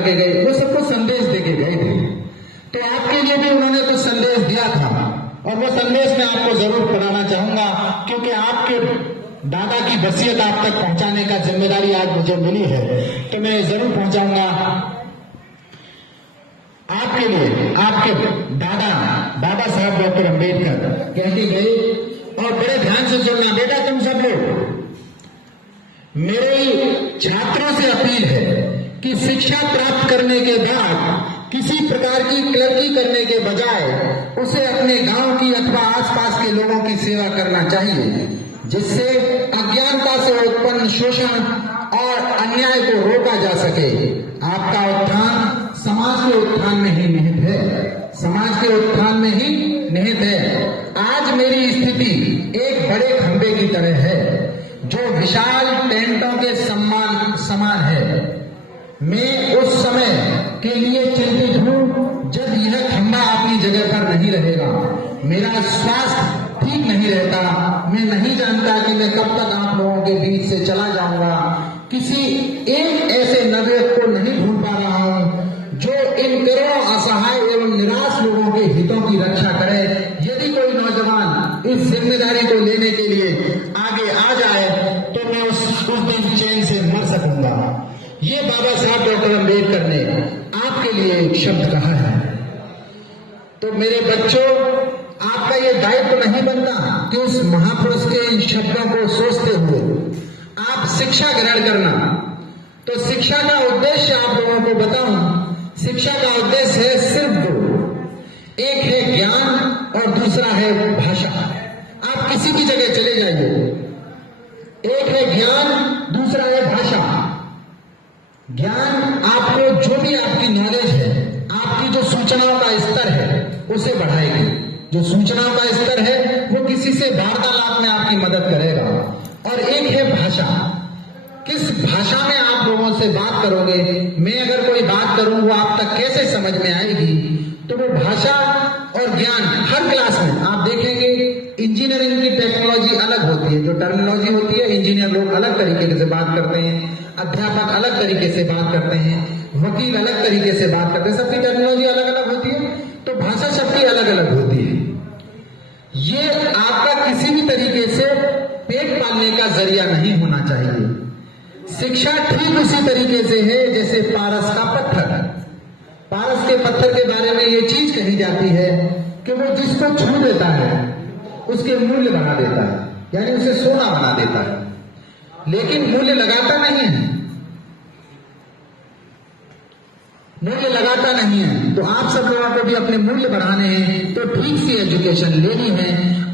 के गए, वो सबको संदेश देके गए थे। तो आपके लिए भी उन्होंने कुछ संदेश दिया था और वो संदेश मैं आपको जरूर पढ़ाना चाहूंगा, क्योंकि आपके दादा की वसीयत आप तक पहुंचाने का जिम्मेदारी आज मुझे मिली है, तो मैं जरूर पहुंचाऊंगा आपके लिए। आपके बाबा साहब डॉक्टर अंबेडकर कहते गए, और बड़े ध्यान से सुनना बेटा, तुम सब लोग, मेरे छात्रों से अपील है कि शिक्षा प्राप्त करने के बाद किसी प्रकार की क्लर्की करने के बजाय उसे अपने गांव की अथवा आसपास के लोगों की सेवा करना चाहिए, जिससे अज्ञानता से उत्पन्न शोषण और अन्याय को रोका जा सके। आपका उत्थान समाज के उत्थान में ही निहित है, समाज के उत्थान में ही निहित है। आज मेरी स्थिति एक बड़े खंभे की तरह है जो विशाल टेंटों के समान है। मैं उस समय के लिए चिंतित हूं जब यह खंभा अपनी जगह पर नहीं रहेगा। मेरा स्वास्थ्य ठीक नहीं रहता, मैं नहीं जानता कि मैं कब तक आप लोगों के बीच से चला जाऊंगा। किसी एक ऐसे नवयुवक को नहीं ढूंढ पा रहा हूं जो इन करोड़ों असहाय एवं निराश लोगों के हितों की रक्षा करे। यदि कोई नौजवान इस जिम्मेदारी को लेने के लिए आगे आ जाए तो मैं उस दिन चैन से मर सकूंगा। ये बाबा साहब डॉक्टर अंबेडकर ने आपके लिए एक शब्द कहा है। तो मेरे बच्चों, आपका ये दायित्व तो नहीं बनता कि उस महापुरुष के इन शब्दों को सोचते हुए आप शिक्षा ग्रहण करना। तो शिक्षा का उद्देश्य आप लोगों को बताऊं, शिक्षा का उद्देश्य है सिर्फ दो, एक है ज्ञान और दूसरा है भाषा। आप किसी भी जगह चले जाइए, एक है ज्ञान, दूसरा है भाषा। ज्ञान आपको जो भी आपकी नॉलेज है, आपकी जो सूचनाओं का स्तर है उसे बढ़ाएगी। जो सूचनाओं का स्तर है वो किसी से वार्तालाप में आपकी मदद करेगा। और एक है भाषा, किस भाषा में आप लोगों से बात करोगे। मैं अगर कोई बात करूं वो आप तक कैसे समझ में आएगी, तो वो भाषा और ज्ञान हर क्लास में आप देखेंगे। इंजीनियरिंग की टेक्नोलॉजी अलग होती है, जो टर्मिनोलॉजी होती है, इंजीनियर लोग अलग तरीके से बात करते हैं, अध्यापक अलग तरीके से बात करते हैं, वकील अलग तरीके से बात करते हैं, सबकी टेक्नोलॉजी अलग अलग होती है, तो भाषा सबकी अलग अलग होती है। ये आपका किसी भी तरीके से पेट पालने का जरिया नहीं होना चाहिए। शिक्षा ठीक उसी तरीके से है जैसे पारस का पत्थर। पारस के पत्थर के बारे में ये चीज कही जाती है कि वो जिसको छू देता है उसके मूल्य बना देता है, यानी उसे सोना बना देता है, लेकिन मूल्य लगाता नहीं है, मूल्य लगाता नहीं है। तो आप सब लोगों को भी अपने मूल्य बढ़ाने हैं तो ठीक सी एजुकेशन लेनी है।